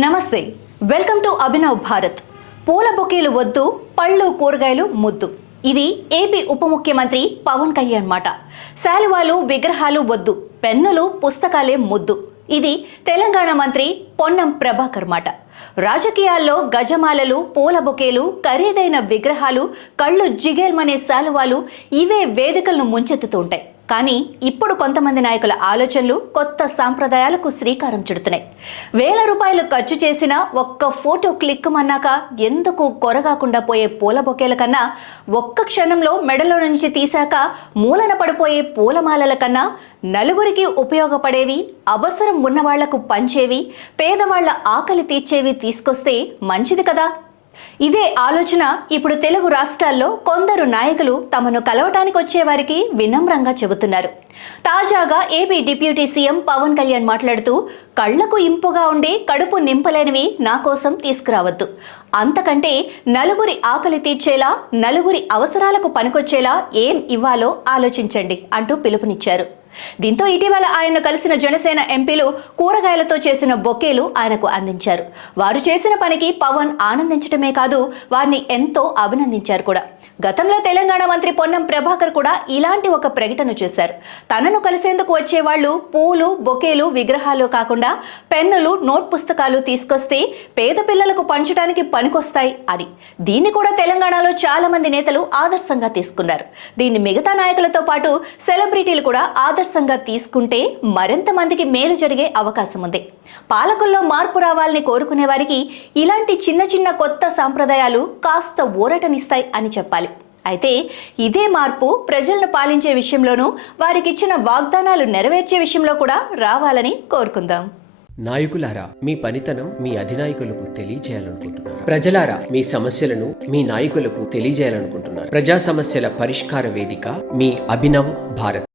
నమస్తే, welcome to Abhinav Bharat. పూల బొకేలు వద్దు, పళ్ళు కూరగాయలు ముద్దు. ఇది ఏపీ ఉప ముఖ్యమంత్రి పవన్ కళ్యాణ్ మాట. శాలువాలు విగ్రహాలు వద్దు, పెన్నులు పుస్తకాలే ముద్దు. ఇది తెలంగాణ మంత్రి పొన్నం ప్రభాకర్ మాట. రాజకీయాల్లో గజమాలలు, పూల బొకేలు, ఖరీదైన విగ్రహాలు, కళ్ళు జిగేల్మనే శాలువాలు ఇవే వేదికలను ముంచెత్తుతుంటాయి. కానీ ఇప్పుడు కొంతమంది నాయకుల ఆలోచనలు కొత్త సాంప్రదాయాలకు శ్రీకారం చుడుతున్నాయి. వేల రూపాయలు ఖర్చు చేసిన ఒక్క ఫోటో క్లిక్కుమన్నాక ఎందుకు కొరగాకుండా పోయే పూల బొకేల కన్నా, ఒక్క క్షణంలో మెడలో నుంచి తీశాక మూలన పడిపోయే పూలమాలల కన్నా నలుగురికి ఉపయోగపడేవి, అవసరం ఉన్నవాళ్లకు పంచేవి, పేదవాళ్ల ఆకలి తీర్చేవి తీసుకొస్తే మంచిది కదా. ఇదే ఆలోచన ఇప్పుడు తెలుగు రాష్ట్రాల్లో కొందరు నాయకులు తమను కలవటానికి వచ్చేవారికి వినమ్రంగా చెబుతున్నారు. తాజాగా AP deputy CM Pawan Kalyan మాట్లాడుతూ, కళ్లకు ఇంపుగా ఉండి కడుపు నింపలేనివి నా కోసం తీసుకురావద్దు. అంతకంటే నలుగురి ఆకలి తీర్చేలా, నలుగురి అవసరాలకు పనికొచ్చేలా ఏం ఇవ్వాలో ఆలోచించండి అంటూ పిలుపునిచ్చారు. దీంతో ఇటీవల ఆయన్ను కలిసిన జనసేన ఎంపీలు కూరగాయలతో చేసిన బొకేలు ఆయనకు అందించారు. వారు చేసిన పనికి పవన్ ఆనందించడమే కాదు, వారిని ఎంతో అభినందించారు కూడా. గతంలో తెలంగాణ మంత్రి పొన్నం ప్రభాకర్ కూడా ఇలాంటి ఒక ప్రకటన చేశారు. తనను కలిసేందుకు వచ్చేవాళ్లు పూలు, బొకేలు, విగ్రహాలు కాకుండా పెన్నులు, నోట్ పుస్తకాలు తీసుకొస్తే పేద పిల్లలకు పంచడానికి పనికొస్తాయి అని. దీన్ని కూడా తెలంగాణలో చాలా మంది నేతలు ఆదర్శంగా తీసుకున్నారు. దీన్ని మిగతా నాయకులతో పాటు సెలబ్రిటీలు కూడా ఆదర్శంగా తీసుకుంటే మరింత మందికి మేలు జరిగే అవకాశం ఉంది. పాలకుల్లో మార్పు రావాలని కోరుకునే వారికి ఇలాంటి చిన్న చిన్న కొత్త సాంప్రదాయాలు కాస్త ఊరటనిస్తాయి అని చెప్పాలి. అయితే ఇదే మార్పు ప్రజలను పాలించే విషయంలోనూ, వారికిచ్చిన వాగ్దానాలు నెరవేర్చే విషయంలో కూడా రావాలని కోరుకుందాం. నాయకులారా, మీ పనితనం మీ అధినాయకులకు తెలియజేయాలనుకుంటున్నారు. ప్రజలారా, మీ సమస్యలను మీ నాయకులకు తెలియజేయాలనుకుంటున్నారు. ప్రజా సమస్యల పరిష్కార వేదిక మీ అభినవ్ భారత్.